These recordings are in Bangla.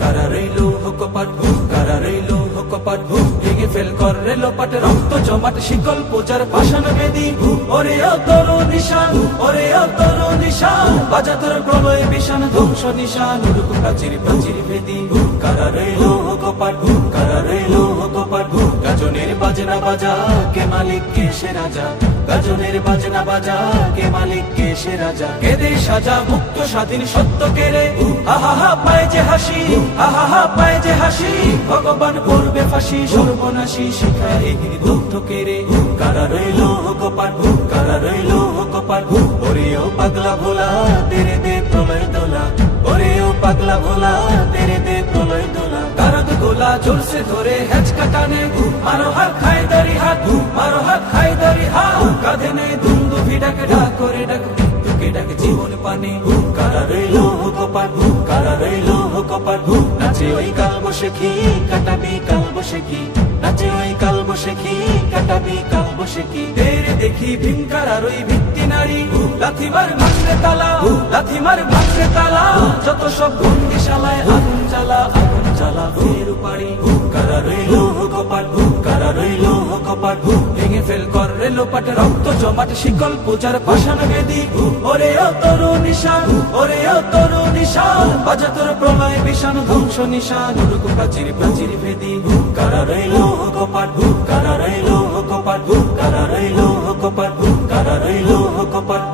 কারা রইল কপাট, কারা রইল কপাট, ভেঙে ফেল কর রেলোপাট, রক্ত জমাট শিকল পূজার পাষাণ বেদী, ওরে ও তোর নিশান, ওরে ও তোর নিশান, বাজা তোর প্রলয় বিষান ধ্বংস নিশান, উড়ুক প্রাচীর প্রাচীর ভেদী, কারা রইল কপাট, কারা রইল কপাট, গাজনের বাজনা বাজা কে মালিক কে সে রাজা, গাজনের বাজনা বাজা কে মালিক কে সে রাজা, কেদে সাজা মুক্ত স্বাধীন সত্য কেড়ে, আহা হা পায় যে হাসি, আহা হা পায় যে হাসি, ভগবান করবে ফাঁসি সর্বনাশী, শিখায় এই দগ্ধ কেড়ে, কারা রইল কপাট, কারা রইল কপাট, ওরে ও পাগলা ভোলা তেরে দে প্রলয় দোলা, ওরে ও পাগলা ভোলা তেরে দে প্রলয় দোলা, কারাদ গোলা জোরসে ধরে হেঁচকা টানে, মারো হাত খায়দারি হাত, মারো হাত খায়দারি হাত, কাঁধে নেই দুন্দুভি ডাকে ডাক করে ডাক তোকে ডাকে জীবন পানে, কারা রইল কপাট, কারা রইল কপাট, নাচে ওই কাল বসে কি কাটাবি কাল বসে কি, নাচে ওই কাল বসে কি কাটাবি কাল বসে কি, তেরে দেখি ভীমকার আর ওই ভিত্তি নারী, লাথিমার ভাঙরে তালা, লাথিমার ভাঙরে তালা, যত সব বন্দিশালায় আগুন জ্বালা, আগুন জ্বালা ফের পাড়ি, কারা রইল কপাট, কারা রইল কপাট, ভেঙে ফেল কর রেলোপাট, রক্ত জমাট শিকল পূজার পাষাণ বেদী, ওরে ও তোর নিশান, ওরে ও তোর নিশান, বাজা তোর প্রলয় বিষান ধ্বংস নিশান, উড়ুক প্রাচীর প্রাচীর ভেদী, কারা রইল কপাট, কারা রইল কপাট, কারা রইল কপাট, কারা রইল কপাট,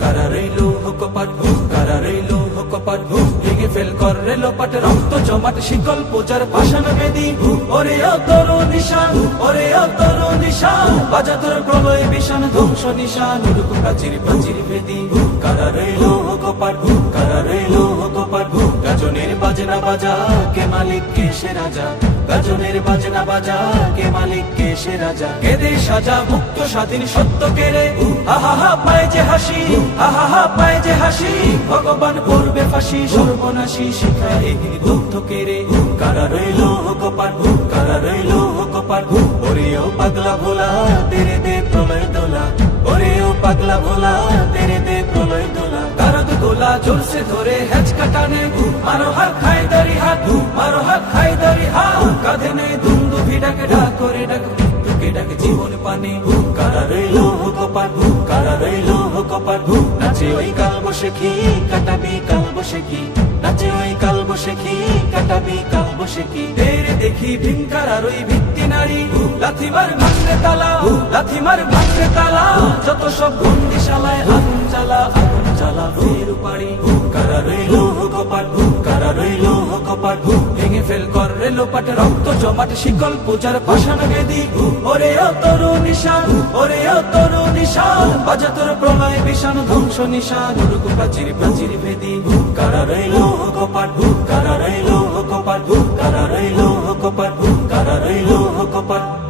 কারা রইল কপাট, কারা রইল কপাট, ভেঙে ফেল কর রেলোপাট, রক্ত জমাট শিকল পূজার পাষাণ বেদী, ওরে ও তোর নিশান, ওরে ও তোর নিশান, বাজা তোর প্রলয় বিষান ধ্বংস নিশান, উড়ুক প্রাচীর প্রাচীর ভেদী, কারা রইল কপাট, কারা রইল কপাট, গাজনের বাজনা বাজা কে মালিক কে সে রাজা, গাজনের বাজনা বাজা কে মালিক কে সে রাজা, কেদে সাজা মুক্ত স্বাধীন সত্য কেড়ে, আহা হা পায় যে হাসি, আহা হা পায় যে হাসি, ভগবান করবে ফাঁসি সর্বনাশী, শিখায় এই দগ্ধ কেড়ে, কারা রইল কপাট, কারা রইল কপাট, ওরে ও পাগলা ভোলা তেরে দে প্রলয় দোলা, ওরে ও পাগলা ভোলা তেরে দে প্রলয় দোলা, কারাদ গোলা জোরসে ধরে হেঁচকা টানে, মারো হাত খায়দারি হাত, মারো হাত খায়দারি হাত, কাঁধে নেই দুন্দুভি ডাকে ডাক করে ডাক তোকে ডাকে জীবন পানে, কারা রইল কপাট, কারা রইল কপাট, নাচে ওই কাল বসে কি কাটাবি কাল বসে কি, নাচে ওই কাল বসে কি কাটাবি কাল বসে কি, তেরে দেখি ভীমকার আর ওই ভিত্তি নারী, লাথিমার ভাঙরে তালা, লাথিমার ভাঙরে তালা, যত সব বন্দিশালায় আগুন জ্বালা, আগুন জ্বালা ফের পাড়ি, কারা রইল কপাট, কারা রইল কপাট, ভেঙে ফেল কর রেলোপাট, রক্ত জমাট শিকল পূজার পাষাণ বেদী, ওরে ও তোর নিশান, ওরে ও তোর নিশান, বাজা তোর প্রলয় বিষান ধ্বংস নিশান, উড়ুক প্রাচীর প্রাচীর ভেদী, কারা রইল কপাট, কারা রইল কপাট, কারা রইল কপাট, কারা রইল কপাট।